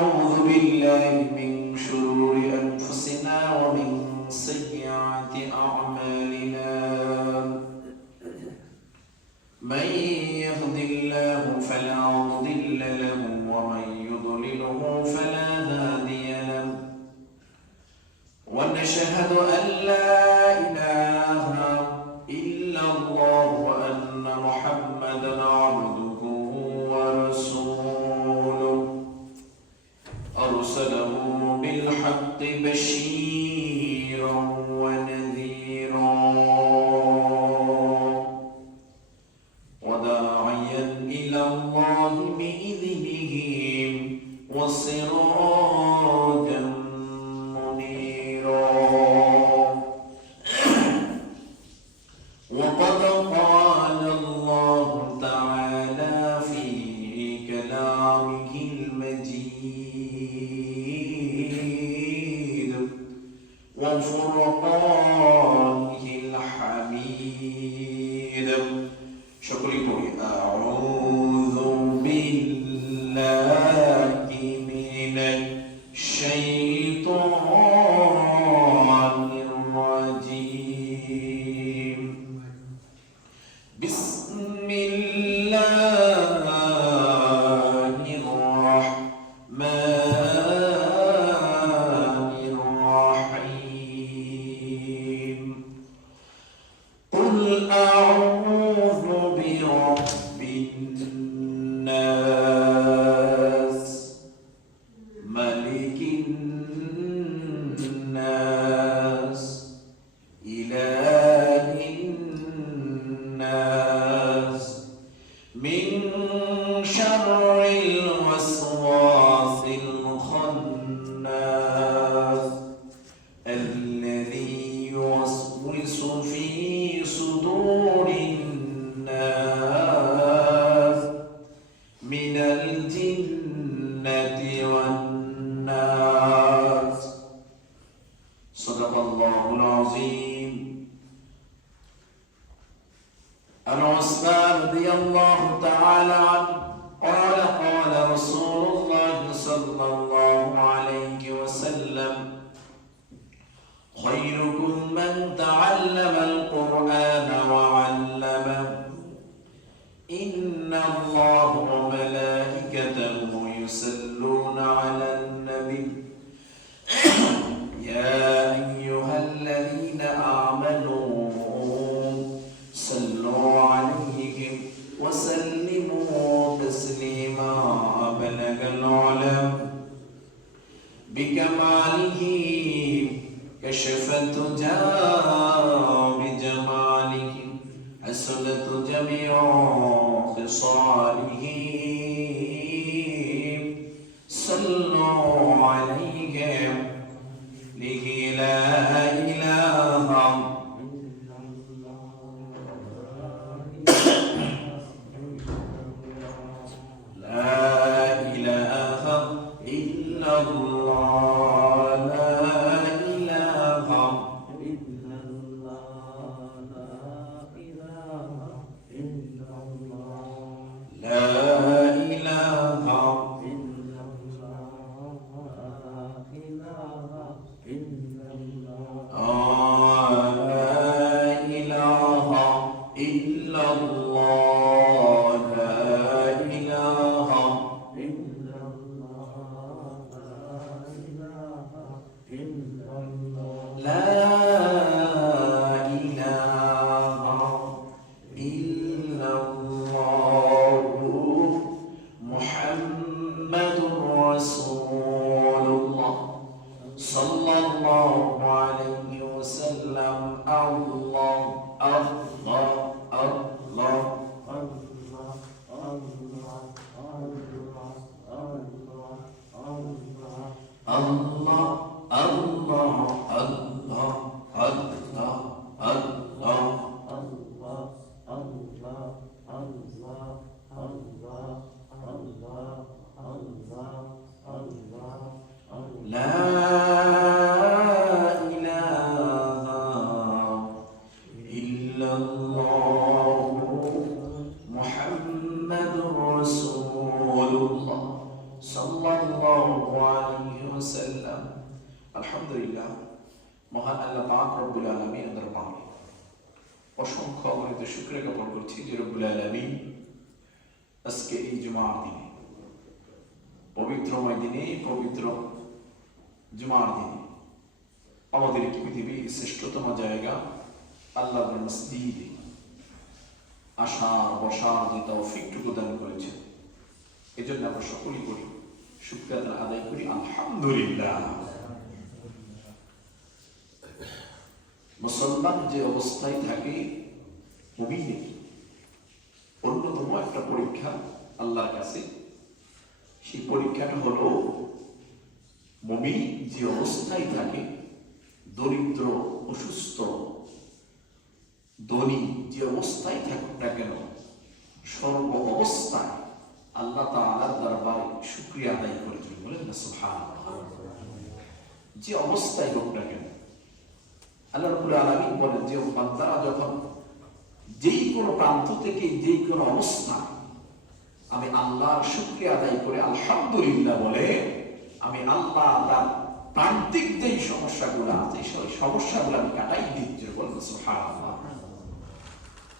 ونعوذ بالله من شرور أنفسنا ومن سيئات أعمالنا من يهد الله فلا مضل له ومن يضلله فلا هادي له ونشهد أن لا إله إلا الله وأن محمدا عبده ورسوله أرسله بالحق بشيرا ونذيرا وداعيا إلى الله بإذنه وسراجا منيرا وقد قال الله تعالى في كلامه المجيد وفرقانه الحميد شكرا أعوذ بالله من الشيطان الرجيم بسم الله الرحمن الرحيم قل أعوذ برب الناس ملك الناس إله الناس من شر الوسواس الخناس الذي يوسوس في صدور الناس من الجنة والناس صدق الله العظيم. عن عثمان رضي الله تعالى عنه قال قال رسول الله صلى الله عليه وسلم خيركم من تعلم القرآن وعلمه إن الله وملائكته يصلون على النبي يا أيها الذين آمنوا صلوا عليه وسلموا تسليما بلغ العلم بكماله كشف الدجى بجماله حسنت جميع خصاله صلوا عليه لا إله إلا الله محمد رسول الله صلى সাল্লাল্লাহু আলাইহি ওয়াসাল্লাম। আলহামদুলিল্লাহ, মহান আল্লাহ পাক রব্বুল আলামিনের দরবারে অসংখ্য অগণিত শুকরিয়া জ্ঞাপন করছি যে রব্বুল আলামিন আজকে এই জুমার দিনে, পবিত্রময় দিনে, পবিত্র জুমার দিনে আমাদের পৃথিবীর শ্রেষ্ঠতম জায়গা আল্লাহর মসজিদে আসার বসার যে তৌফিকটুকু দান করেছেন, এজন্য আমরা সকলেই করি শুকরিয়া আদায় করি আলহামদুলিল্লাহ। মুসলমান যে অবস্থায় থাকে, মুমিনের অন্যতম একটা পরীক্ষা আল্লাহর কাছে। সেই পরীক্ষাটা হলো মুমিন যে অবস্থায় থাকে, দরিদ্র, অসুস্থ, ধনী যে অবস্থায় থাকুক না কেন, সর্ব অবস্থায় আল্লাহ তাআলার দরবারে শুকরিয়া আদায় করে চলে। বলেন না সুবহানাল্লাহ। যে অবস্থায় হোক না কেন, আল্লাহ রাব্বুল আলামিন বলেন যে বান্দারা যখন যেই কোনো প্রান্ত থেকে, যেই কোনো অবস্থা আমি আল্লাহর শুকরিয়া আদায় করে আলহামদুলিল্লাহ বলে, আমি আল্লাহ তার প্রান্তিক যেই সমস্যাগুলো আছে সেই সমস্যাগুলো আমি কাটাই দিচ্ছি। বলেন সুবহানাল্লাহ।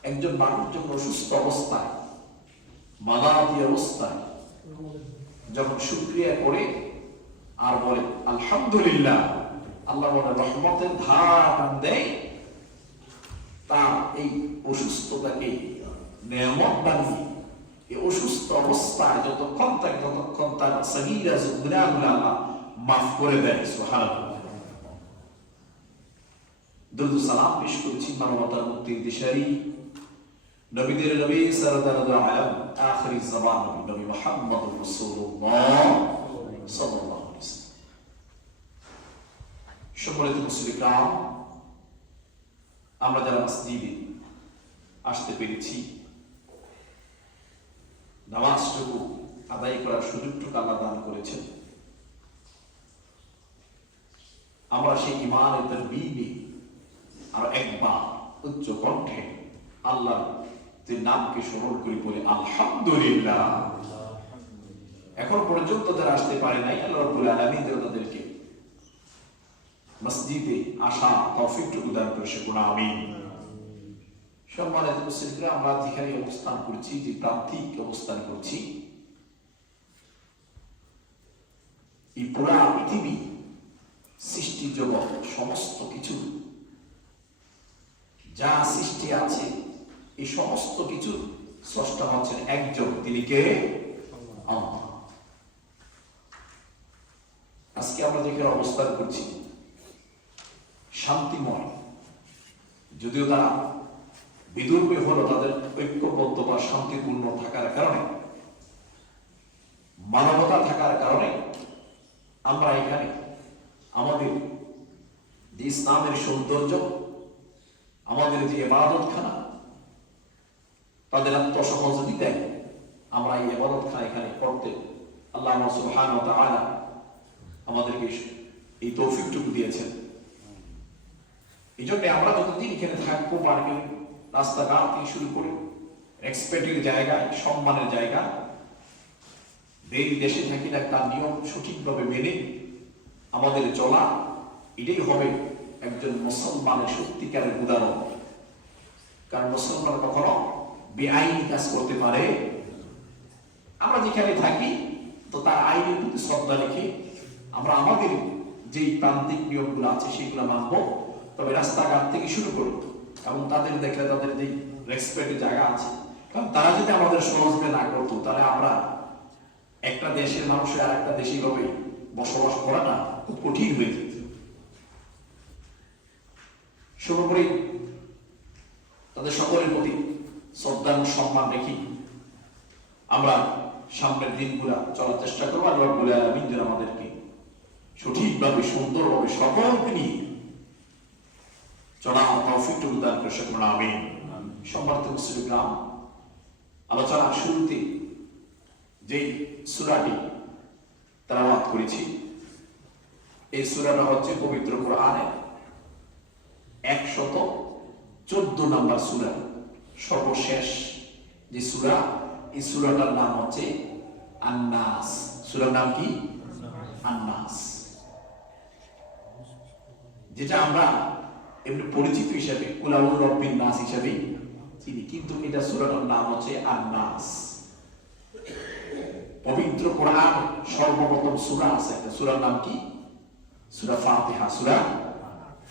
একজন মানুষ যখন অসুস্থ অবস্থায়, মালাদি অবস্থায় যখন শুকরিয়া করে আর বলে আলহামদুলিল্লাহ, আল্লাহ বলে রহমতের ধারা টান দেয়, তার এই অসুস্থতাকে নেয়ামত বানিয়ে এই অসুস্থ অবস্থায় যতক্ষণ থাকে ততক্ষণ তার সগীরা গুনাহগুলো আল্লাহ মাফ করে দেয়। সুবহানাল্লাহ। দুরূদ সালাম পেশ করছি মানবতার মুক্তির দিশারি নবীদের নবী সরদার দু আলম আখিরি জামান নবী মুহাম্মদুর রাসূলুল্লাহ সাল্লাল্লাহু আলাইহি ওয়াসাল্লাম। সম্মানিত মুসলিম, আমরা যারা মসজিদে আসতে পেরেছি, নামাজটুকু আদায় করার সুযোগটুকু আল্লাহ দান করেছেন, আমরা সেই ঈমানের তারবিবে আর একবার উচ্চ কণ্ঠে আল্লাহর যে নামকে স্মরণ করি বলে আলহামদুলিল্লাহ। এখন পর্যন্ত যারা আসতে পারে নাই, আল্লাহ রাব্বুল আলামিন তাদেরকে মসজিদে আসা তৌফিকটুকু দান করে সে কোন আমিন। সম্মানিত মুসলিমরা, আমরা যেখানে অবস্থান করছি, যে প্রান্তিক অবস্থান করছি, এই পুরা পৃথিবী, সৃষ্টি জগৎ, সমস্ত কিছু যা সৃষ্টি আছে, এই সমস্ত কিছু স্রষ্টা হচ্ছেন একজন, তিনি কে? আল্লাহ। আজকে আমরা যেখানে অবস্থান করছি শান্তিময়, যদিও তারা বিদুর্পে হলো তাদের ঐক্যবদ্ধ বা শান্তিপূর্ণ থাকার কারণে, মানবতা থাকার কারণে আমরা এখানে আমাদের যে ইসলামের সৌন্দর্য, আমাদের যে ইবাদতখানা, তাদের আত্মসহযোগিতায় আমরা এই ইবাদতখানা এখানে করতে আল্লাহ সুবহানাহু ওয়া তাআলা আমাদেরকে এই তৌফিকটুকু দিয়েছেন। এই জন্য আমরা যতদিন এখানে থাকবো, পারবেন রাস্তাঘাট থেকে শুরু করে রেসপেক্টের জায়গা, সম্মানের জায়গা, দেশে থাকি না তার নিয়ম সঠিকভাবে মেনে আমাদের চলা, এটাই হবে একজন মুসলমানের সত্যিকারের উদাহরণ। কারণ মুসলমান কখনো বেআইনি কাজ করতে পারে। আমরা যেখানে থাকি তো তার আইনের প্রতি শ্রদ্ধা রেখে আমরা আমাদের যেই প্রান্তিক নিয়মগুলো আছে সেগুলো মানবো, তবে রাস্তাঘাট থেকে শুরু করব এবং তাদের দেখলে তাদের যে রেসপেক্টের জায়গা আছে, কারণ তারা যদি আমাদের সহজে না করতো তাহলে আমরা একটা দেশের মানুষের আর একটা দেশে ভাবে বসবাস করাটা খুব কঠিন হয়ে যেত। সর্বোপরি তাদের সকলের প্রতি শ্রদ্ধা এবং সম্মান রেখে আমরা সামনের দিনগুলা চলার চেষ্টা করবো। আল্লাহ রাব্বুল আলামিন যেন আমাদেরকে সঠিকভাবে, সুন্দরভাবে সকলকে নিয়ে চলা তৌফিকটুকু দান করে সকল আমিন। সম্মানিত মুসলিম, আলোচনার শুরুতে যেই সূরাটি তেলাওয়াত করেছি, এই সূরাটা হচ্ছে পবিত্র কোরআনের 114 নম্বর সূরা, সর্বশেষ যে সূরা, এই সূরাটার নাম হচ্ছে আন-নাস। সূরার নাম কি? আন-নাস, যেটা আমরা এমনি পরিচিত হিসেবে কুল আউযু বিরাব্বিন নাস হিসেবে চিনি, কিন্তু এটা সূরাটার নাম হচ্ছে আন-নাস। পবিত্র কোরআন সর্বপ্রথম সূরা আছে, একটা সূরার নাম কি? সূরা ফাতিহা। সূরা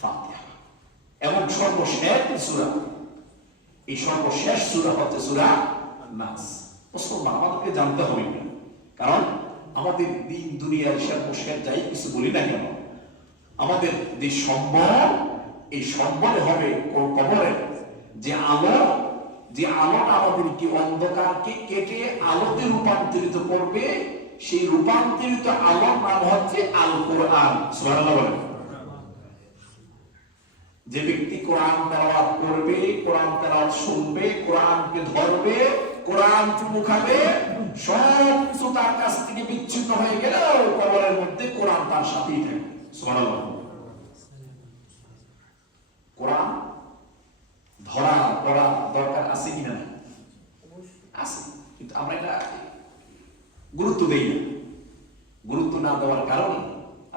ফাতিহা এবং সর্বশেষ সূরা, এই সর্বশেষ সূরা হচ্ছে সূরা নাস। মুসলমান আমাদেরকে জানতে হবে, কারণ আমাদের দিন দুনিয়ার সর্বশেষ যাই কিছু বলি না কেন, আমাদের যে সম্বল, এই সম্বলে হবে কবরের যে আলো, যে আলোটা আমাদেরকে অন্ধকারকে কেটে আলোতে রূপান্তরিত করবে, সেই রূপান্তরিত আলোর নাম হচ্ছে আল কোরআন। সুবহানাল্লাহ বলেন। যে ব্যক্তি কোরআন তেলাওয়াত করবে, কোরআন তেলাওয়াত শুনবে, কোরআনকে ধরবে, কোরআন চুমু খাবে, সব কিছু তার কাছ থেকে বিচ্ছিন্ন হয়ে গেলেও কবরের মধ্যে কোরআন তার সাথেই থাকবে। সুবহানাল্লাহ। কোরআন ধরা পড়া দরকার আছে কিনা? আছে, কিন্তু আমরা এটা গুরুত্ব দেই না। গুরুত্ব না দেওয়ার কারণে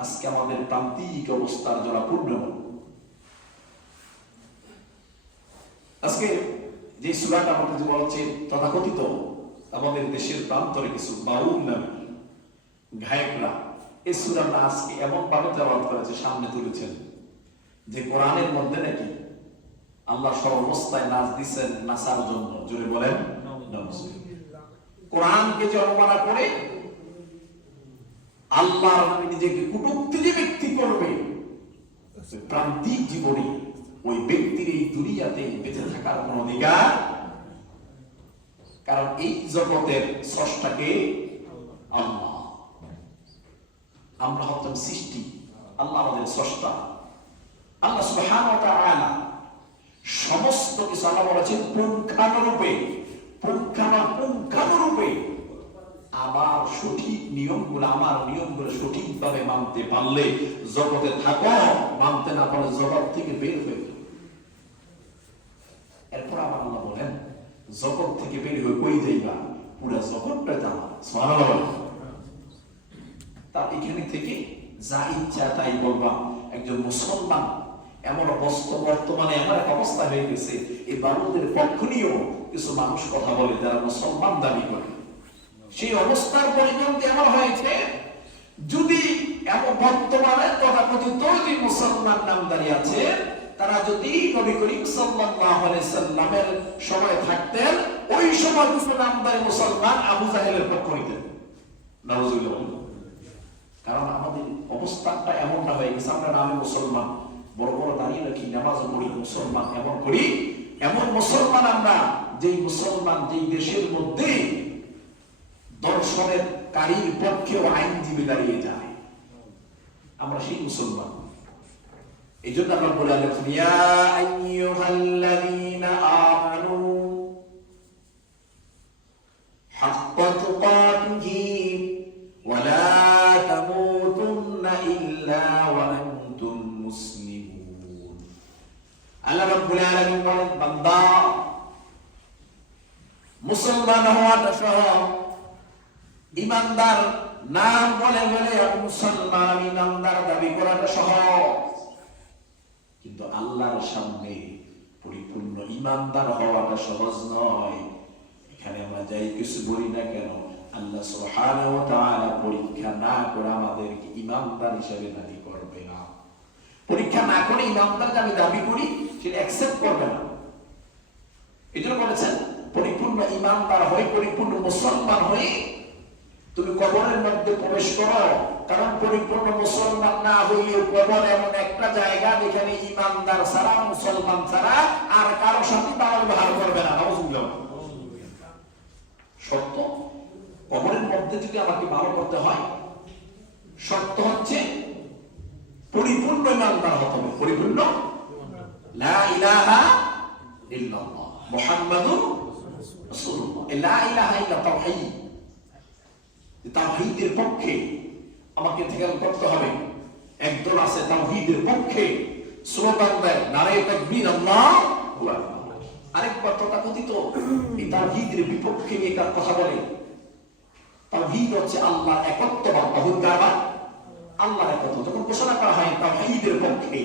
আজকে আমাদের প্রান্তিক অবস্থার জলাপূর্ণ। আজকে যে সূরাটা আমাদের যে বলছে, তথাকথিত আমাদের দেশের প্রান্তরে কিছু বাউল নামে গায়করা এই সূরাটা আজকে এমন ভাবে তেলাওয়াত করেছে, সামনে তুলেছেন যে কোরআনের মধ্যে নাকি আল্লাহ সর্বাবস্থায় নাচ দিচ্ছেন নাচার জন্য। জোরে বলেন কোরআনকে যে অবমাননা করে আল্লাহর নামে নিজেকে কটূক্তি যে ব্যক্তি করবে, প্রান্তিক জীবনে ওই ব্যক্তির এই দুনিয়াতে বেঁচে থাকার কোন অধিকার, কারণ এই জগতের স্রষ্টাকে আল্লাহ, আমরা হচ্ছেন সৃষ্টি, আল্লাহ আমাদের স্রষ্টা। আল্লাহ সুবহানাহু ওয়া তাআলা সমস্ত কিছু আল্লাহ বলেছেন পুঙ্খানুরূপে আমার সঠিক নিয়মগুলো, আমার নিয়মগুলো সঠিকভাবে মানতে পারলে জগতে থাকো, মানতে না পারলে জগৎ থেকে বের হয়ে। এরপর আমার আল্লাহ বলেন জগৎ থেকে বের হয়ে কই যাইবা? পুরো জগৎটা জানা। সুবহানাল্লাহ। তার এখানে থেকে যা ইচ্ছা তাই বলবা। একজন মুসলমান এমন অবস্থা, বর্তমানে এমন এক অবস্থা হয়ে গেছে, এই বাংলাদেশের পক্ষ নিয়েও কিছু মানুষ কথা বলে যারা মুসলমান দাবি করে। সেই অবস্থার পরিণতি এমন হয়েছে, যদি এমন বর্তমানে তথাকথিত যে মুসলমান নামদারি আছে, তারা যদি নবী করিম সাল্লাল্লাহু আলাইহি সাল্লামের সময় থাকতেন, ওই সময় কিছু নামদারি মুসলমান আবু জাহেলের পক্ষ নিতেন। নাউজুবিল্লাহ। কারণ আমাদের অবস্থাটা এমনটা হয়ে গেছে, আমরা নামে মুসলমান, বড় বড় দাঁড়িয়ে রাখি, নামাজ পড়ি, মুসলমান এমন করি, এমন মুসলমান আমরা, যেই মুসলমান যেই দেশের মধ্যে দর্শনের কারীর পক্ষেও আইনজীবী দাঁড়িয়ে যায়, আমরা সেই মুসলমান। এই জন্য আমরা বলে আলেন ইয়া আইয়ুহাল্লাযীনা আমানু হাক্কা তুকাতিহি ওয়া লা তামুতুন্না ইল্লা ওয়া আনতুম মুসলিমুন। আল্লাহ রাব্বুল আলামিন বলেন, বান্দা মুসলমান হওয়াটা সহজ, ইমানদার নাম বলে বলে আমি মুসলমান, আমি ইমানদার দাবি করাটা সহজ, কিন্তু আল্লাহর সামনে পরিপূর্ণ ইমানদার হওয়াটা সহজ নয়। এখানে আমরা যাই কিছু বলি না কেন, আল্লাহ সুবহানাহু ওয়া তাআলা পরীক্ষা না করে আমাদেরকে ইমানদার হিসেবে দাবি করবে না। পরীক্ষা না করে ইমানদার আমি দাবি করি, সেটা অ্যাকসেপ্ট করবে না। এজন্য বলেছেন পরিপূর্ণ ইমানদার হয়ে, পরিপূর্ণ মুসলমান হয়ে তুমি কবরের মধ্যে প্রবেশ করো। কারণ পরিপূর্ণ মুসলমান না হইলেও কবর এমন একটা জায়গা যেখানে ইমানদার ছাড়া, মুসলমান ছাড়া আর কারো সাথে তারা ব্যবহার করবে না। সত্য, কবরের মধ্যে যদি আমাকে ভালো করতে হয়, সত্য হচ্ছে পরিপূর্ণ ইমানদার হতে হবে। পরিপূর্ণ লা ইলাহা ইল্লাল্লাহ মুহাম্মাদুর রাসূলুল্লাহ। লা ইলাহা ইল্লা তাওহীদ, তাওহীদের পক্ষে আমাকে খেয়াল করতে হবে। একদল আছে তাওহীদের পক্ষে স্লোগান দেয়, নারে তাকবীর, আল্লাহু আকবার। আরেকবার তথাকথিত এই তাওহীদের বিপক্ষে নিয়ে তার কথা বলে। তাওহীদ হচ্ছে আল্লাহর একত্ববাদ, তাওহীদ কারবার আল্লাহর একত্ব যখন ঘোষণা করা হয় তাওহীদের পক্ষে,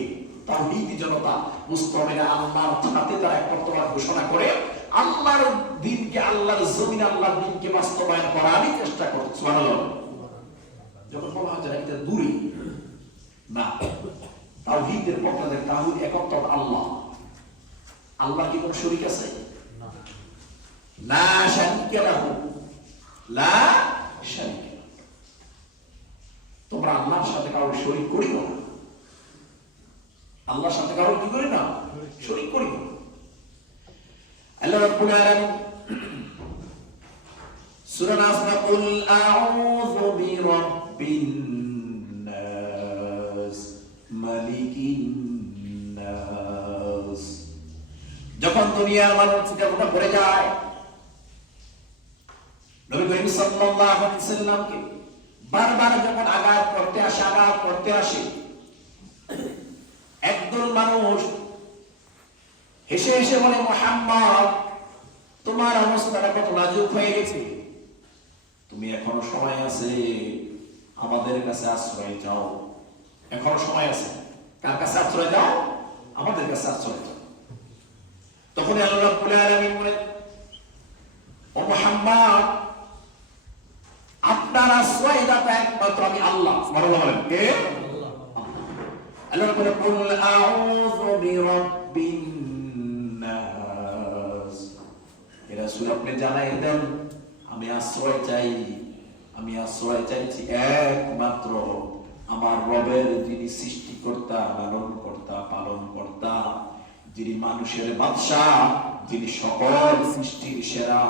তাওহীদি জনতা মুসলমানেরা আল্লাহর সাথে তারা একত্ববাদ ঘোষণা করে আল্লাহর দ্বীনকে, আল্লাহর জমিনে আল্লাহর দ্বীনকে বাস্তবায়ন করারই চেষ্টা করে। সুবহানাল্লাহ। যখন বলা হয় এটা দূরে না, তাওহীদের পক্ষে তাওহীদ একত্ব আল্লাহ, আল্লাহ কি কোনো শরীক আছে? লা শারীকা লাহু, লা শারীকা। তোমরা আল্লাহর সাথে কারো শরীক করিও না, আল্লাহর সাথে কারো কি করি না, শরীক করি না। আল্লাহ রাব্বুল আলামিন সূরা নাস কুল আউযু বিরাব্বিন নাস মালিকিন নাস। যখন দুনিয়ার মানুষ চিন্তা করে যায় নবী করিম সাল্লাল্লাহু আলাইহি ওয়াসাল্লামকে বারবার যখন আঘাত করতে আসে একদল মানুষ হেসে হেসে বলে, মুহাম্মদ তোমার অবস্থাটা কত নাজুক হয়ে গেছে, তুমি এখনো সময় আছে, আমাদের কাছে আশ্রয় যাও, এখনো সময় আছে। কার কাছে আশ্রয় যাও? আমাদের কাছে আশ্রয় যাও। তখন আল্লাহ রাব্বুল আলামিন বলেন, ও মুহাম্মদ আপনার আশ্রয়দাতা একমাত্র আমি আল্লাহ। সুবহানাল্লাহ বলেন, কে? আল্লাহ বলেন, কুল আউযু বিরাব্বিন নাস। এ রাসূল আপনি জানাই দেন আমি আশ্রয় চাইছি একমাত্র আমার রবের, যিনি সৃষ্টিকর্তা, পালনকর্তা, যিনি মানুষের বাদশা, যিনি সকল সৃষ্টির সেরা,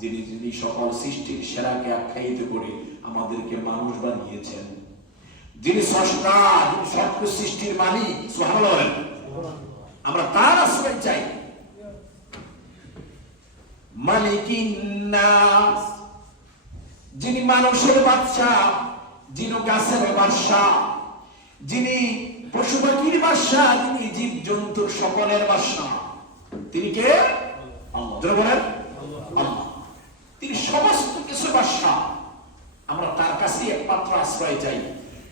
যিনি সকল সৃষ্টির সেরাকে আখ্যায়িত করে আমাদেরকে মানুষ বানিয়েছেন, যিনি স্রষ্টা, যিনি সকল সৃষ্টির মালিক। সুবহানাল্লাহ। আমরা তার আশ্রয় চাই। মালিকিন নাস, যিনি মানুষের বাদশা, যিনি গাছের বাদশা, যিনি পশু পাখির বাদশা, যিনি জীব জন্তুর সকলের বাদশা, তিনি কে? আল্লাহ। বলেন আল্লাহ। তিনি সমস্ত কিছু বাদশা। আমরা তার কাছে একমাত্র আশ্রয় চাই।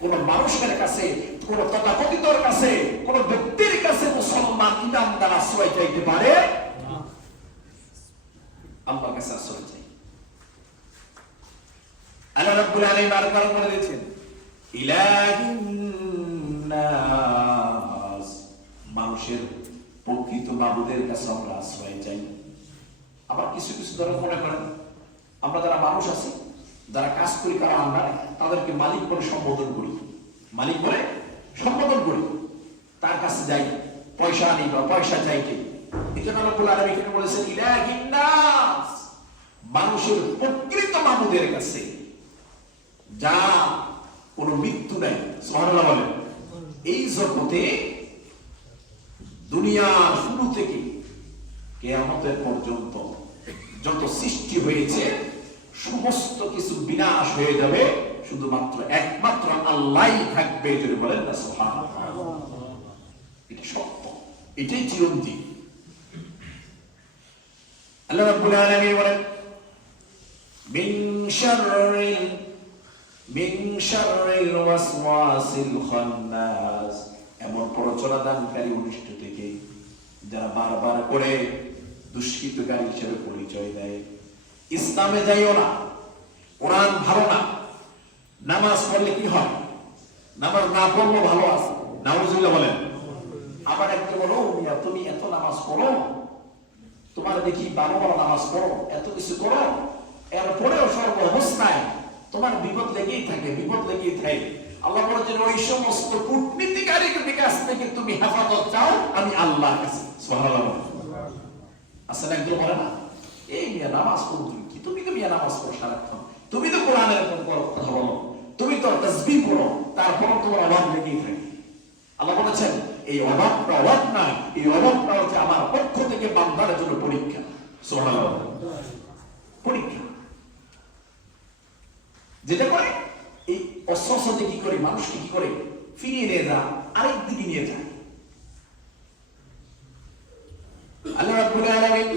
কোন মানুষের কাছে, কোন তথাকথিতর কাছে, কোন ব্যক্তির কাছে মুসলমান ইমানদার আশ্রয় চাইতে পারে? আল্লাহর কাছে আশ্রয় চাই। আল্লাহ রাব্বুল আলামিন বারবার বলে দিয়েছেন, ইলাহিন নাস, মানুষের প্রকৃত মাবুদের কাছে আমরা আশ্রয় চাই। আবার কিছু কিছু ধরে মনে করেন আমরা যারা মানুষ আছি, যারা কাজ করি, কারা আমরা তাদেরকে মালিক বলে সম্বোধন করি, তার কাছে যাই, পয়সা আনি বা পয়সা চাইতে। এই জন্য আল্লাহ আলামিন বলেছেন, ইলাহিন নাস, মানুষের প্রকৃত মাবুদের কাছে, যা কোনো মৃত্যু নাই। সুবহানাল্লাহ বলেন। এই জগতে দুনিয়া শুরু থেকে কিয়ামতের পর্যন্ত যত সৃষ্টি হয়েছে সমস্ত কিছু বিনাশ হয়ে যাবে, শুধুমাত্র একমাত্র আল্লাহই থাকবে। যদি বলেন না সুবহানাল্লাহ, এটা সত্য, এটাই চিরঞ্জীব। আল্লাহ রাব্বুল আলামিন বলেন, মিন শাররিল ওয়াসওয়াসিল খান্নাস, এমন প্ররোচনা দানকারী অনিষ্ট থেকে যারা বারবার করে দুষ্কৃতকারী হিসেবে পরিচয় দেয়। ইসলামে যাইও না, কোরআন ভালো না, নামাজ পড়লে কি হয়, নামাজ না পড়লে ভালো আছে, নাউজুবিল্লাহ বলেন। আবার একটা বলো, তুমি এত নামাজ পড়ো, তোমার দেখি ভালো নামাজ পড়ো, এত কিছু করো, এরপরেও সর্ব অবস্থায় তোমার বিপদ লেগেই থাকে। আল্লাহ বলেছেন, ওই সমস্ত কূটনীতিকারীর কাছ থেকে তুমি হেফাজত চাও, আমি আল্লাহর কাছে। সুবহানাল্লাহ। আসলে একজন বলে না, এই মিয়া নামাজ পড়ো, তুমি তো মিয়া নামাজ পড়ো সারাক্ষণ, তুমি তো কোরআনের কথা বলো, তুমি তো তাসবিহ পড়ো, তারপর তোমার অভাব লেগেই থাকে। আল্লাহ বলেছেন, এই অভাবটা অভাব না, এই অভাবটা হচ্ছে আমার পক্ষ থেকে বান্দার জন্য পরীক্ষা। সুবহানাল্লাহ। পরীক্ষা যেটা করে, এই অস্বস্তি কি করে মানুষকে কি করে ফিরিয়ে নিয়ে যায়, আরেক দিকে নিয়ে যায়। আল্লাহ রাব্বুল আলামিন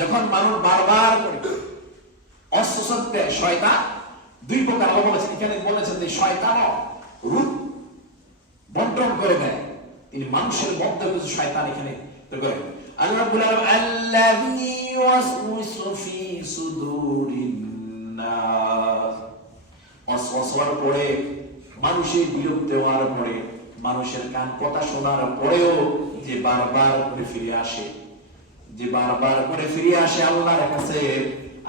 যখন মানুষ বারবার করে অস্বস্তি, শয়তান দুই প্রকার। আল্লাহ বলেছেন, এখানে বলেছেন যে শয়তানও রূপ বন্টন করে দেয়, তিনি মানুষের মধ্যে কিছু শয়তান এখানে করে। আল্লাহ রাব্বুল আলামিন আল্লাযী ওয়াসওয়াসু ফি সুদুরিন নাস, ওয়াসওয়াসার পরে মানুষের বিরক্ত হওয়ার পরে, মানুষের কান কথা শোনার পরেও যে বারবার করে ফিরে আসে, যে বারবার করে ফিরে আসে আল্লাহর কাছে,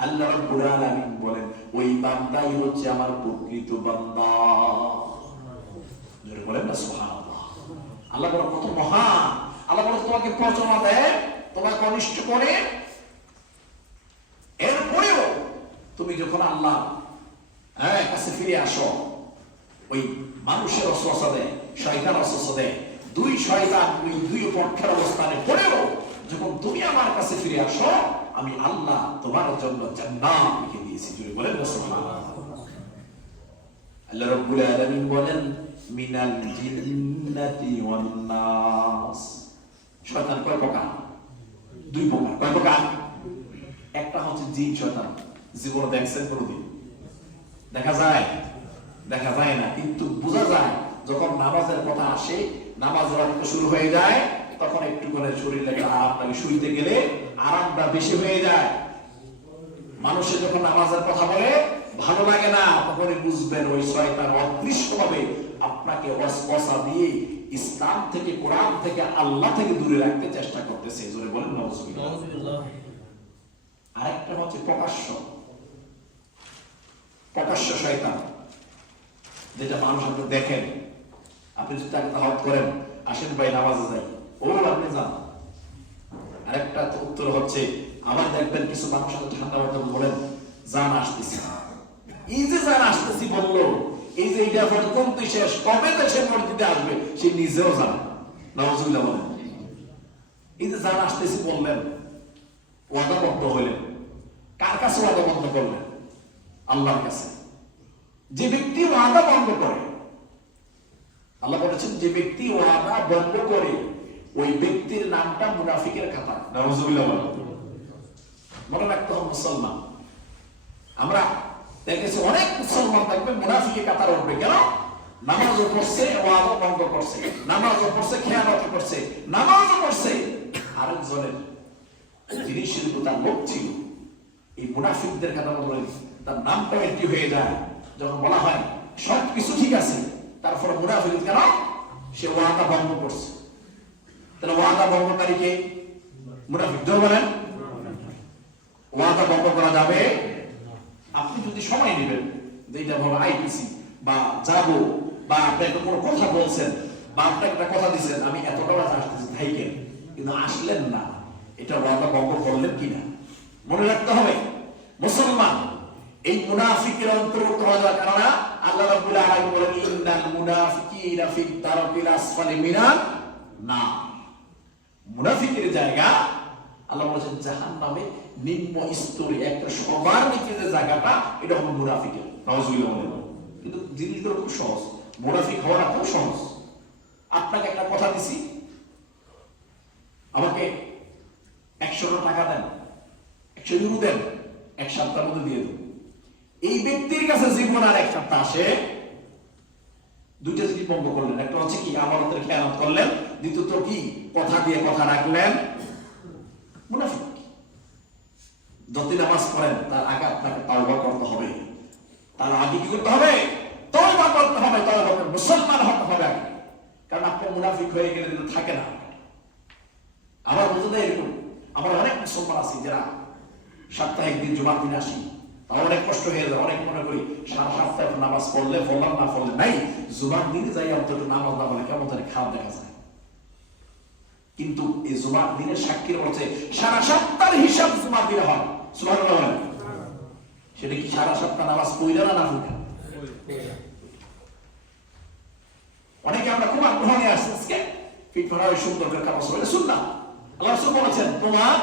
আল্লাহ রাব্বুল আলামিন বলেন ওই বান্দাই হচ্ছে আমার প্রকৃত বান্দা। জোরে বলেন না সুবহানাল্লাহ। আল্লাহ বড় কত মহান। আল্লাহ বলে তোমাকে প্রচনা দেয়, তোমাকে অনিষ্ট করে, এরপরেও তুমি যখন আল্লাহ কাছে ফিরে আসো, ওই মানুষের ওয়াসওয়াসা দেয়, শয়তান ওয়াসওয়াসা দেয়, দুই শয়তান দুই পক্ষের অবস্থানে পড়েও যখন তুমি আমার কাছে ফিরে আসো, আমি আল্লাহ তোমার জন্য জান্নাত লিখে দিয়েছি। জোরে বলেন না সুবহানাল্লাহ। আল্লাহ রাব্বুল আলামিন বলেন মিনাল জিন্নাতি ওয়ান নাস। শয়তান কয় প্রকার? দুই প্রকার। কয় প্রকার? একটা হচ্ছে জিন শয়তান। জীবনে দেখছেন কোনদিন? দেখা যায়? দেখা যায় না, কিন্তু বোঝা যায় যখন নামাজের কথা আসে, নামাজ রক্ত শুরু হয়ে যায়, তখন একটু করে শরীর লাগে আরাম লাগে, শুইতে গেলে আরামটা বেশি হয়ে যায়। মানুষের যখন নামাজের কথা বলে ভালো লাগে না, তখনই বুঝবেন ওই শয়তান অদৃশ্যভাবে আপনাকে ওয়াসওয়াসা দিয়ে ইসলাম থেকে, কোরআন থেকে, আল্লাহ থেকে দূরে রাখতে চেষ্টা করতেছে। জোরে বলেন নাউযুবিল্লাহ। আরেকটা হচ্ছে প্রকাশ্য শয়তান, যেটা মানুষ আপনি দেখেন, আপনি যদি তাকে দাওয়াত করেন, আসেন ভাই নামাজে যাই, ও আপনি যান। আরেকটা উত্তর হচ্ছে আবার দেখবেন কিছু মানুষ ঠান্ডা মাথায় বলেন জান আসতেছি। এই যে জান আসতেছি বললো, এই যে এইটা কমতে শেষ, কবে দেশে মসজিদে আসবে সে নিজেও জানে। নাউযুবিল্লাহ বলেন। এই যে জান আসতেছি বললেন, ওয়াদাবদ্ধ হইলেন, কার কাছে ওয়াদাবদ্ধ করলেন? আল্লাহর কাছে। যে ব্যক্তি ওয়াদা ভঙ্গ করে, আল্লাহ বলেছেন যে ব্যক্তি ওয়াদা ভঙ্গ করে, ওই ব্যক্তির নামটা মুনাফিকের খাতা। নাউযুবিল্লাহ বলেন। মনে রাখতে হবে মুসলমান। আমরা দেখেছি অনেক মুসলমান থাকবে মুনাফিকের কাতার উঠবে। কেন? নামাজও পড়ছে, ওয়াদা ভঙ্গ করছে, নামাজও পড়ছে, খেয়ানত করছে, নামাজও পড়ছে, আরেকজনের জিনিসের উপর তার লোক ছিল। এই মুনাফিকদের কথা বলে তার নামটা এন্ট্রি হয়ে যায়। যখন বলা হয় সব কিছু ঠিক আছে, তারপরে মুনাফিক কেন? সে ওয়াদা ভঙ্গ করছে। তাহলে ওয়াদা ভঙ্গকারীকে মুনাফিক বলেন। ওয়াদা ভঙ্গ করা যাবে আপনি যদি সময় নেবেন, যেটা বলো আইপিসি বা যাবো, বা আপনি একটা কোনো কথা বলছেন, বা আপনি একটা কথা দিচ্ছেন আমি এতটা রাত আসতেছি ভাইকে, কিন্তু আসলেন না, এটা ওয়াদা ভঙ্গ করলেন কিনা মনে রাখতে হবে। মুসলমান এই মুনাফিকের অন্তর্ভুক্ত হওয়া যাবে। কেননা আল্লাহ রাব্বুল আলামিন বলেন ইন্নাল মুনাফিকিনা ফি দারকিল আসফালি মিনান নার। মুনাফিকের জায়গা আল্লাহ বলেছেন জাহান্নামে নিম্ন স্তরে, একটা সবার নিচে যে জায়গাটা, এটা হলো মুনাফিকের। নাউযুবিল্লাহ বলেন। কিন্তু জিনিসগুলো খুব সহজ, মুনাফিক হওয়াটা খুব সহজ। আপনাকে একটা কথা দিছি, আমাকে 100 টাকা দেন, 100 ইউরো দেন, এক সপ্তাহের মধ্যে দিয়ে দেব। এই ব্যক্তির কাছে জীবন আর এক সপ্তাহ আসে, দুইটা জিনিস বন্ধ করলেন। একটা হচ্ছে কি আমানতের খেয়ানত করলেন, দ্বিতীয়ত কি কথা দিয়ে কথা রাখলেন। মুনাফিক। যতই নামাজ পড়েন তার আগে আপনাকে তাওবা করতে হবে। তার আগে কি করতে হবে? তাওবা করতে হবে। তাওবা করে মুসলমান হতে হবে আগে। কারণ আপনি মুনাফিক হয়ে গেলে কিন্তু থাকে না। আমার বুঝতে এরকম, আমার অনেক মুসলমান আছে যারা সপ্তাহে একদিন জুমার দিন আসি, তাও অনেক কষ্ট হয়ে যায়। অনেক মনে করি সারা সপ্তাহে নামাজ পড়লে পড়লাম, না পড়লে নাই, জুমার দিনে যাই অন্তত নামাজ না পড়লে কেমন জানি খারাপ দেখা যায়। কিন্তু এই জুমার দিনের সাক্ষীর বলছে সারা সপ্তাহের হিসাব জুমার দিনে হয়। সুবহানাল্লাহ বলেন। সেটা কি সারা সপ্তাহ নামাজ পড়িলা না পড়িলা? অনেকে আমরা খুব আগ্রহ নিয়ে আসছি আজকে ফিট করা ওই সুন্দর করে কাজ করে সুন্নাহ। আল্লাহ রাসূল বলেছেন তোমার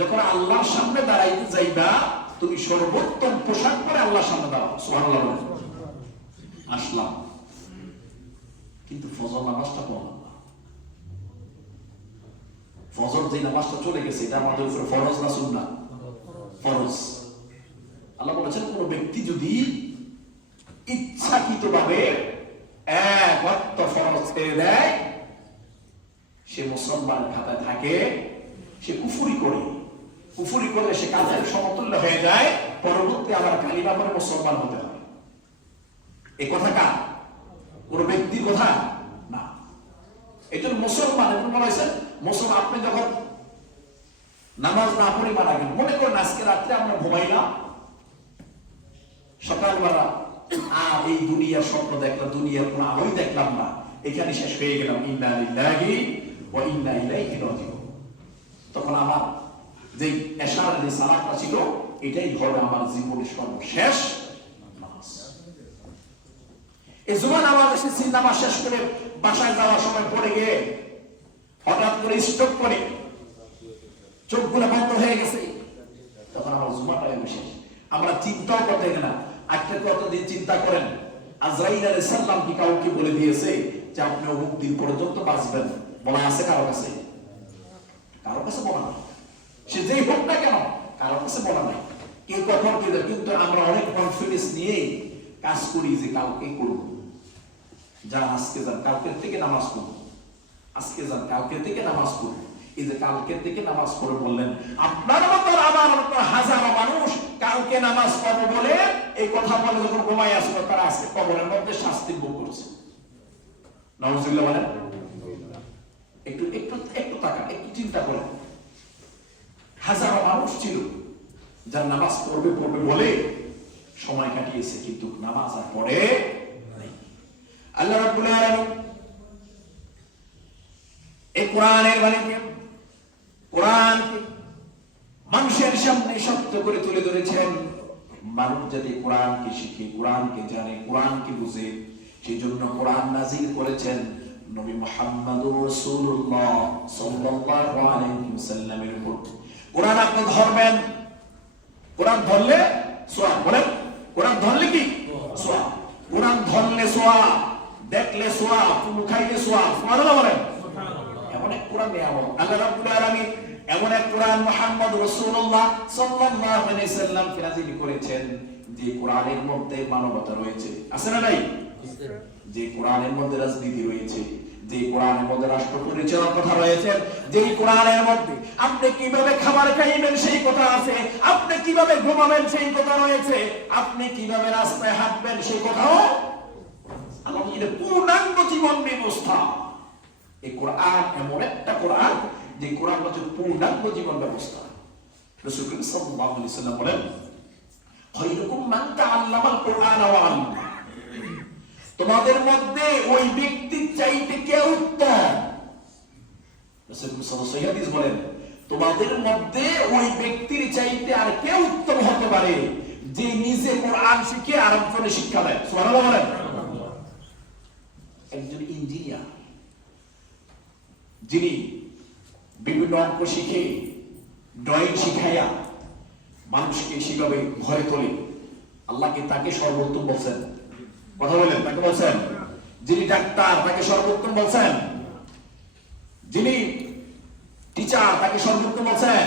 যখন আল্লাহর সামনে দাঁড়াইতে যাইবা, তুমি সর্বোত্তম পোশাক পরে আল্লাহর সামনে দাঁড়াও। সুবহানাল্লাহ বলেন। আসলাম, কিন্তু ফজর নামাজটা পড়লাম না। ফজর যে নামাজটা চলে গেছে, এটা আমাদের উপরে ফরজ না সুন্নাহ? ফরজ। আল্লাহ বলেছেন কোন ব্যক্তি যদি ইচ্ছাকৃতভাবে এক ওয়াক্ত ফরজ ছেড়ে দেয়, সে মুসলমান খাতায় থাকে, সে কুফরি করে সে কাফের সমতুল্য হয়ে যায়, পরবর্তী আবার কালিমা পড়ে মুসলমান হতে হবে। এই কথা কার? কোন ব্যক্তির কথা না। এই জন্য মুসলমান এখন বলা হয়েছে, মুসলমান আপনি যখন নামাজ না পড়ে মারা গেল, মনে করেন আজকে রাত্রে আমরা ঘুমাইলাম, সকালবেলা আর এই দুনিয়ার স্বপ্ন দেখলাম, দুনিয়ার কোন আলোই দেখলাম না, এখানে শেষ হয়ে গেলাম, ইন্না লিল্লাহি ওয়া ইন্না ইলাইহি রাজিউন। তখন আমার যে এশারের যে সালাতটা ছিল, এটাই হবে আমার জীবনের সর্বশেষ নামাজ। এই জুমা নামাজ এসেছি, নামাজ শেষ করে বাসায় যাওয়ার সময় পড়ে গিয়ে হঠাৎ করে স্ট্রোক করে চোখগুলো বন্ধ হয়ে গেছে, তখন আমার জুমাটা শেষ। আমরা চিন্তাও করতে গেলাম, একটা কতদিন চিন্তা করেন, আজরাইল আলাইহিস সালাম কি কাউকে বলে দিয়েছে যে আপনি অমুক দিন পর্যন্ত বাঁচবেন? বলা আছে কারো কাছে? কারো কাছে বলা নাই। সে যেই হোক না কেন, কারো কাছে বলা নাই। কেউ কখন কি, কিন্তু আমরা অনেক কনফিডেন্স নিয়ে কাজ করি যে কালকে করব, যান আজকে যান, কালকের থেকে নামাজ পড়ব, আজকে যান কালকে থেকে নামাজ পড়ব। এই যে কালকে থেকে নামাজ পড়ে বললেন, আপনার মতো আমার মতো হাজারো মানুষ কালকে নামাজ পড়বে বলে এই কথা বলে যখন ঘুমাই আসলো, তারা আজকে কবরের মধ্যে শাস্তি ভোগ করছে। নাউজুবিল্লাহ বলেন। একটু একটু একটু তাকান, একটু চিন্তা করেন, হাজারো মানুষ ছিল যারা নামাজ পড়বে বলে সময় কাটিয়েছে, কিন্তু নামাজ আর পড়ে নাই। আল্লাহ রাব্বুল আলামিন এই কোরআনের বাণীকে, কোরআনকে মানুষের সামনে সত্য করে তুলে ধরেছেন। মানুষ যাতে কোরআনকে শিখে, কোরআনকে জানে, কোরআনকে বুঝে, সেই জন্য কোরআন নাযিল করেছেন নবী মুহাম্মদুর রাসূলুল্লাহ সাল্লাল্লাহু আলাইহি ওয়াসাল্লামের উপর। কোরআন আপনি ধরবেন, কোরআন ধরলে সওয়াব। বলেন, কোরআন ধরলে কি সওয়াব? কোরআন ধরলে সওয়াব, দেখলে সওয়াব, মুখাইলে সওয়াব। সুবহানাল্লাহ বলেন। এমন এক কোরআন নিয়ামত আল্লাহ রাব্বুল আলামিন, এমন এক কোরআন মুহাম্মদ রাসূলুল্লাহ সাল্লাল্লাহু আলাইহি ওয়াসাল্লাম কে নাযিল করেছেন, যে কোরআনের মধ্যে মানবতা রয়েছে। আছে না নাই? যে কোরআনের মধ্যে রাজনীতি রয়েছে, যে কোরআনের মধ্যে রাষ্ট্র পরিচালনার কথা রয়েছে, যে কোরআনের মধ্যে আপনি কিভাবে খাবার খাইবেন সেই কথা আছে, আপনি কিভাবে ঘুমাবেন সেই কথা রয়েছে, আপনি কিভাবে রাস্তায় হাঁটবেন সেই কথাও আমাদের পূর্ণাঙ্গ জীবন ব্যবস্থা। এই কোরআন এমন একটা কোরআন, যে কোরআন হচ্ছে পূর্ণাঙ্গ জীবন ব্যবস্থা। রাসূল সাল্লাল্লাহু আলাইহি ওয়াসাল্লাম বলেন, খায়রুকুম মান তাআল্লামাল কুরআন ওয়া আল্লামা। তোমাদের মধ্যে ওই ব্যক্তির চাইতে কে উত্তম? রাসূল সাল্লাল্লাহু আলাইহি ওয়াসাল্লাম বলেন, তোমাদের মধ্যে ওই ব্যক্তির চাইতে আর কে উত্তম হতে পারে যে নিজে কোরআন শিখে আরেকজনকে শিক্ষা দেয়? সুবহানাল্লাহ বলেন। একজন ইঞ্জিনিয়ার যিনি বিভিন্ন অঙ্ক শিখে, ড্রয়িং শিখাইয়া মানুষকে সেভাবে ঘরে তোলে, আল্লাহকে তাকে সর্বোত্তম বলছেন। কথা বলেন, তাকে বলছেন। যিনি ডাক্তার, তাকে সর্বোত্তম বলছেন। যিনি টিচার, তাকে সর্বোত্তম বলছেন।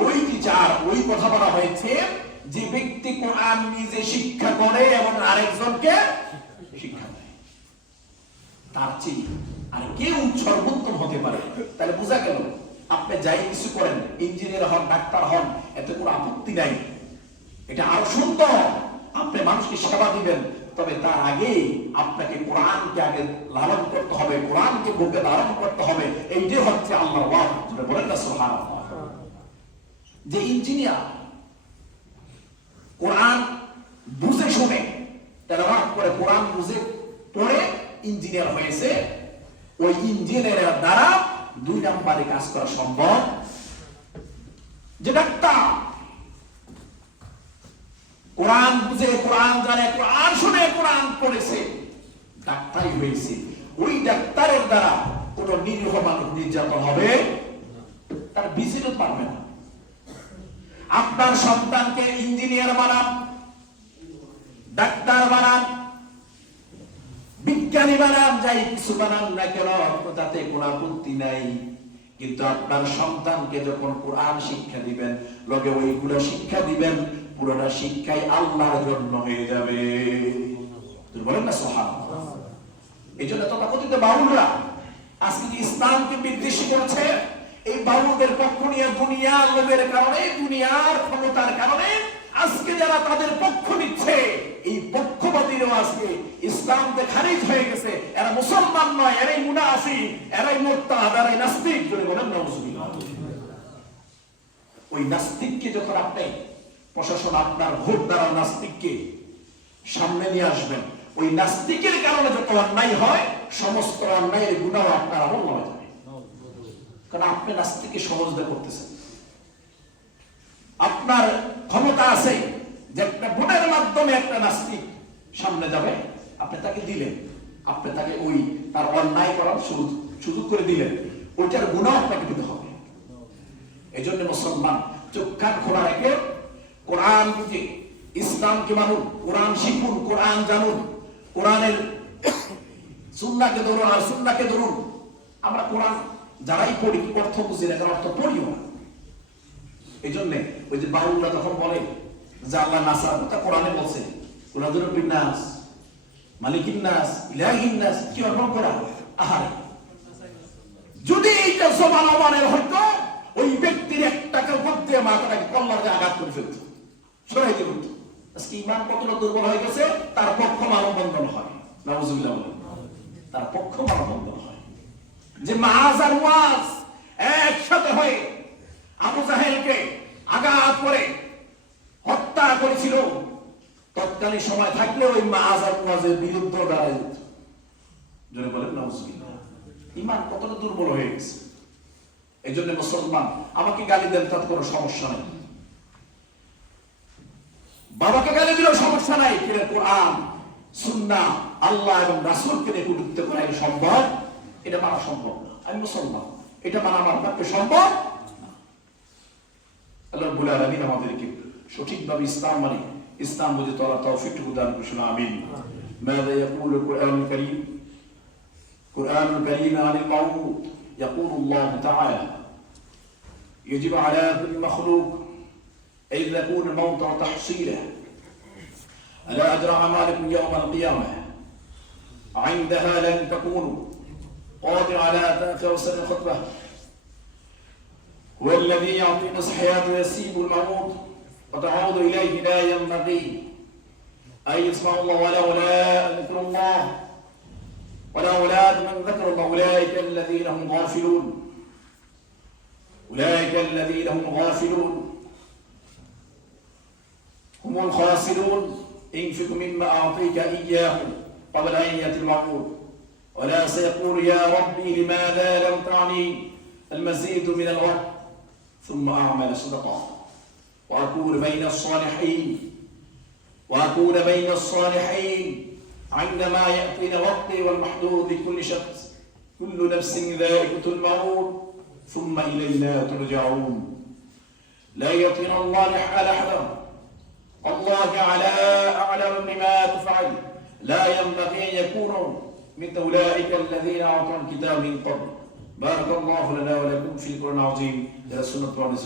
ওই টিচার, ওই কথা বলা হয়েছে যে ব্যক্তি কোরআন নিজে শিক্ষা করে এবং আরেকজনকে শিক্ষা দেয়, তার চেয়ে আর কেউ সর্বোত্তম হতে পারে। তাহলে বোঝা গেল, আপনি যাই কিছু করেন, ইঞ্জিনিয়ার হন, ডাক্তার হন, এতে কোনো আপত্তি নাই, এটা আরো সুন্দর। আপনি মানুষকে সেবা দিবেন, তবে তার আগে আপনাকে কোরআনকে আগে লালন করতে হবে, কোরআনকে বুকে ধারণ করতে হবে। এইটাই হচ্ছে আল্লাহর ওয়াহী। বলেন না সুবহানাল্লাহ। যে ইঞ্জিনিয়ার কোরআন বুঝে শুনে তেলাওয়াত করে, কোরআন বুঝে পড়ে ইঞ্জিনিয়ার হয়েছে, ওই ইঞ্জিনিয়ারের দ্বারা 2 নম্বরে কাজ করা সম্ভব। যে ডাক্তার কোরআন বুঝে, কোরআন জানে, কোরআন শুনে, কোরআন পড়েছে, ডাক্তারই হয়েছে, ওই ডাক্তারের দ্বারা কোন নিরীহ মানুষ নির্যাতন হবে তার বিচারও পারবে না। আপনার সন্তানকে ইঞ্জিনিয়ার বানান, ডাক্তার বানান, বিজ্ঞানী বানান, যাই কিছু বানান না কেন, তাতে কোনো আপত্তি নাই। কিন্তু আপনার সন্তানকে যখন কোরআন শিক্ষা দিবেন, লগে ওইগুলো শিক্ষা দিবেন, পুরোটা শিক্ষাই আল্লাহর জন্য হয়ে যাবে। বলেন না সুবহানাল্লাহ। এই জন্য তথাকথিত বাউলরা আজকে যে ইসলামকে বিদ্বেষী করছে, এই বাউলদের পক্ষ নিয়ে দুনিয়ার লোভের কারণে, দুনিয়ার ক্ষমতার কারণে আজকে যারা তাদের পক্ষ নিচ্ছে, এই পক্ষপাতীরাও আজকে ইসলামকে খারিজ হয়ে গেছে। এরা মুসলমান নয়, এরাই মুনাফিক, এরাই মুরতাদ, এরাই নাস্তিক। বলেন নাউজুবিল্লাহ। ওই নাস্তিককে যখন আপনি প্রশাসন আপনার ভোট দ্বারা নাস্তিককে সামনে নিয়ে আসবেন, ওই নাস্তিকের কারণে যত অন্যায় হয়, সমস্ত অন্যায়ের গুনাহ আপনার আমল হয়ে যাবে। কারণ আপনি নাস্তিককে সহজে করতেছেন। আপনার ক্ষমতা আছে যে একটা ভোটের মাধ্যমে একটা নাস্তিক সামনে যাবে, আপনি তাকে দিলেন, আপনি তাকে ওই তার অন্যায় করার সুযোগ করে দিলেন, ওইটার গুনাহ আপনাকে দিতে হবে। এই জন্য মুসলমান চোখ কান খোলা রেখে কোরআন বুঝে ইসলামকে মানুন, কোরআন শিখুন, কোরআন জানুন, কোরআনের সুন্নাহকে ধরুন আর সুন্নাহকে ধরুন। আমরা কোরআন যারাই পড়ি অর্থ বুঝি না, তার অর্থ পড়িও না। এই জন্য ওই যে বাউলরা যখন বলে যে আল্লাহ নাসার কথা কোরআনে বলছে, কুলাদুর বিন্নাস মালিকিন নাস ইলাহিন নাস, কি অর্থ করা? আহারে, যদি এইটা জবান আমানের হয়তো ওই ব্যক্তির একটা মধ্যে মাথাটাকে কল্লাতে আঘাত করে ফেলত, সরাই দিত। আজকে ইমান কতটা দুর্বল হয়ে গেছে, তার পক্ষ মানববন্ধন হয়। নাউজুবিল্লাহ বলেন, তার পক্ষ মানববন্ধন হয়। যে মাআজ আর মুআজ একসাথে হয়ে আবু জাহেলকে আঘাত করে হত্যা করেছিল, তৎকালীন সময় থাকলে ওই মাআজ আর মুআজের বিরুদ্ধে দাঁড়ায় যেত। জোরে বলেন নাউজুবিল্লাহ। ইমান কতটা দুর্বল হয়ে গেছে। এই জন্য মুসলমান, আমাকে গালি দেন তাতে কোনো সমস্যা নেই, বাবাকে গালি দিলেও সমস্যা নাই, কিন্তু কোরআন সুন্নাহ আল্লাহ এবং রাসূলকে নিয়ে কটূক্তি করা সম্ভব? এটা মানা সম্ভব না। আমি মুসলমান, এটা মানা আমার পক্ষে সম্ভব না। আল্লাহ রাব্বুল আলামিন আমাদেরকে সঠিকভাবে ইসলাম মানে ইসলাম বুঝে চলার তৌফিক দান করুন। আমিন। মাযা ইয়াকুলুল কুরআনুল কারীম? কুরআনুল কারীম আনিল মাউত يقول الله تعالى يجب على كل مخلوق أن يكون الموت تحصيلا ألا أجرى أعمالكم يوم القيامة عندها لن تكونوا قادر على توسل الخطبة هو الذي يعطي نصح حياته ويسيب الموت وتعود إليه لا ينبغي أن يسمع الله ولا ذكر الله ولا أولاد من ذكر الله أولئك الذين هم غافلون أولئك الذين هم غافلون هم الخاسرون انفق مما أعطيك إياه قبل أن يأتي الموت ولا سيقول يا ربي لماذا لم تعني المزيد من الوقت ثم أعمل صدقة وأكون بين الصالحين عندما يأتينا وقتي والمحدود لكل شخص كل نفس ذائقة الموت ثم إلينا ترجعون لا يطين الله لحال أحدا الله على أعلم بما تفعل لا ينبغي أن يكونوا مثل أولئك الذين أعطوا الكتاب من قبل بارك الله لنا ولكم في القرآن العظيم يا سنة الله